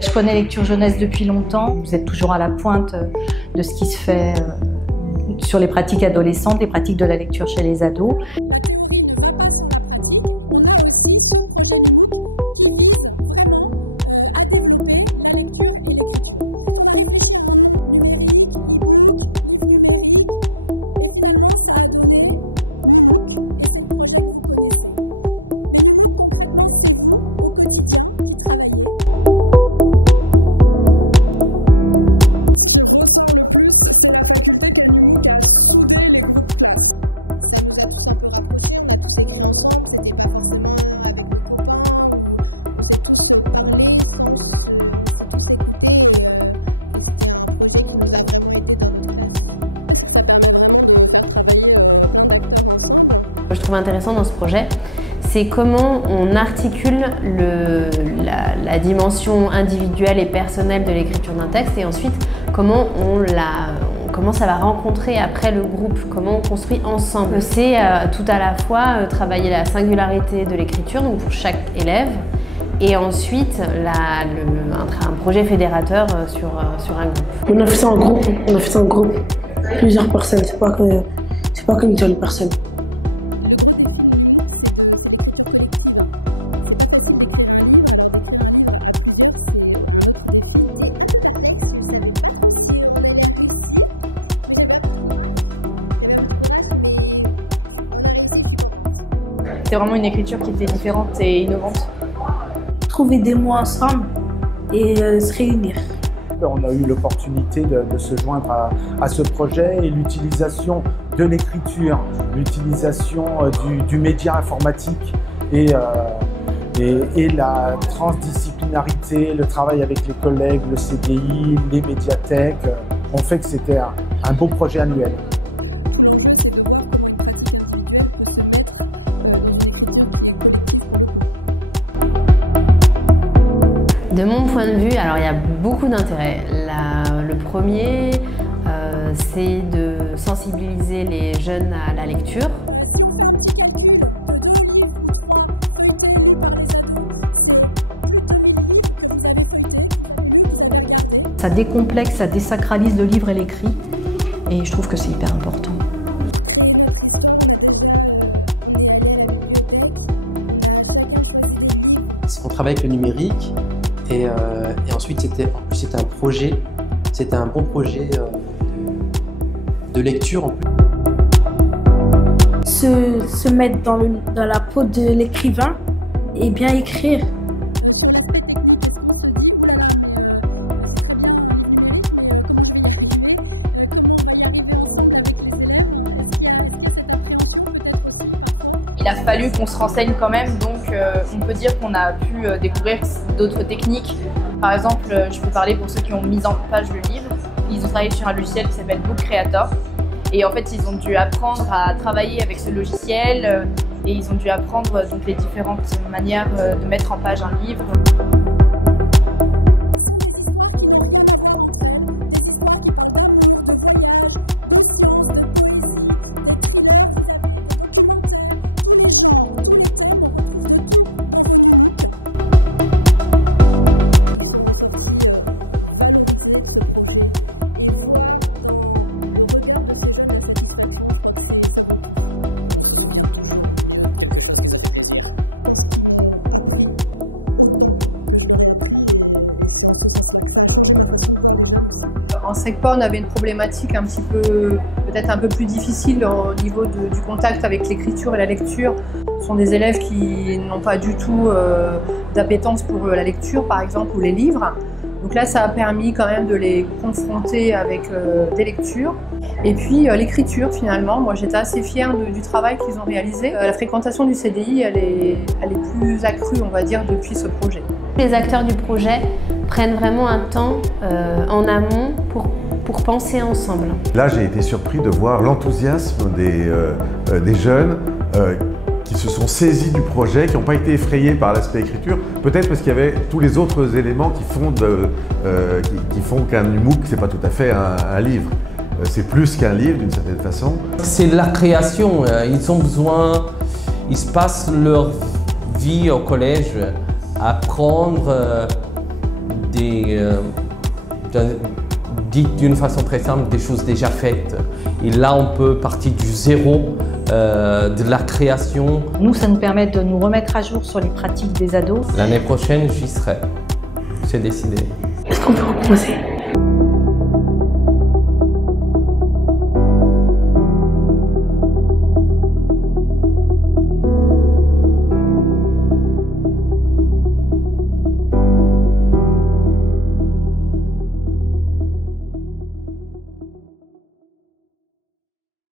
Je connais Lecture Jeunesse depuis longtemps. Vous êtes toujours à la pointe de ce qui se fait sur les pratiques adolescentes, les pratiques de la lecture chez les ados. Ce que je trouve intéressant dans ce projet, c'est comment on articule la dimension individuelle et personnelle de l'écriture d'un texte et ensuite comment ça va rencontrer après le groupe, comment on construit ensemble. C'est tout à la fois travailler la singularité de l'écriture, donc pour chaque élève, et ensuite un projet fédérateur sur un groupe. On a fait ça en groupe, plusieurs personnes, c'est pas qu'une seule personne. C'était vraiment une écriture qui était différente et innovante. Trouver des mots ensemble et se réunir. On a eu l'opportunité de se joindre à ce projet et l'utilisation de l'écriture, l'utilisation du média informatique et la transdisciplinarité, le travail avec les collègues, le CDI, les médiathèques, ont fait que c'était un beau projet annuel. De mon point de vue, alors il y a beaucoup d'intérêts. Le premier, c'est de sensibiliser les jeunes à la lecture. Ça décomplexe, ça désacralise le livre et l'écrit, et je trouve que c'est hyper important. On travaille avec le numérique. Et ensuite, c'était un bon projet de lecture en plus. Se mettre dans la peau de l'écrivain et bien écrire. Il a fallu qu'on se renseigne quand même, donc on peut dire qu'on a pu découvrir d'autres techniques. Par exemple, je peux parler pour ceux qui ont mis en page le livre. Ils ont travaillé sur un logiciel qui s'appelle Book Creator. Et en fait, ils ont dû apprendre à travailler avec ce logiciel et ils ont dû apprendre donc, les différentes manières de mettre en page un livre. En SECPA, on avait une problématique peut-être un peu plus difficile au niveau du contact avec l'écriture et la lecture. Ce sont des élèves qui n'ont pas du tout d'appétence pour la lecture, par exemple, ou les livres. Donc là, ça a permis quand même de les confronter avec des lectures. Et puis l'écriture, finalement, moi j'étais assez fière du travail qu'ils ont réalisé. La fréquentation du CDI, elle est plus accrue, on va dire, depuis ce projet. Les acteurs du projet prennent vraiment un temps en amont pour penser ensemble. Là, j'ai été surpris de voir l'enthousiasme des jeunes qui se sont saisis du projet, qui n'ont pas été effrayés par l'aspect écriture, peut-être parce qu'il y avait tous les autres éléments qui font qu'un MOOC, c'est pas tout à fait un livre. C'est plus qu'un livre d'une certaine façon. C'est la création, ils ont besoin, ils se passent leur vie au collège à prendre dites d'une façon très simple, des choses déjà faites. Et là, on peut partir du zéro, de la création. Nous, ça nous permet de nous remettre à jour sur les pratiques des ados. L'année prochaine, j'y serai. C'est décidé. Est-ce qu'on peut recommencer?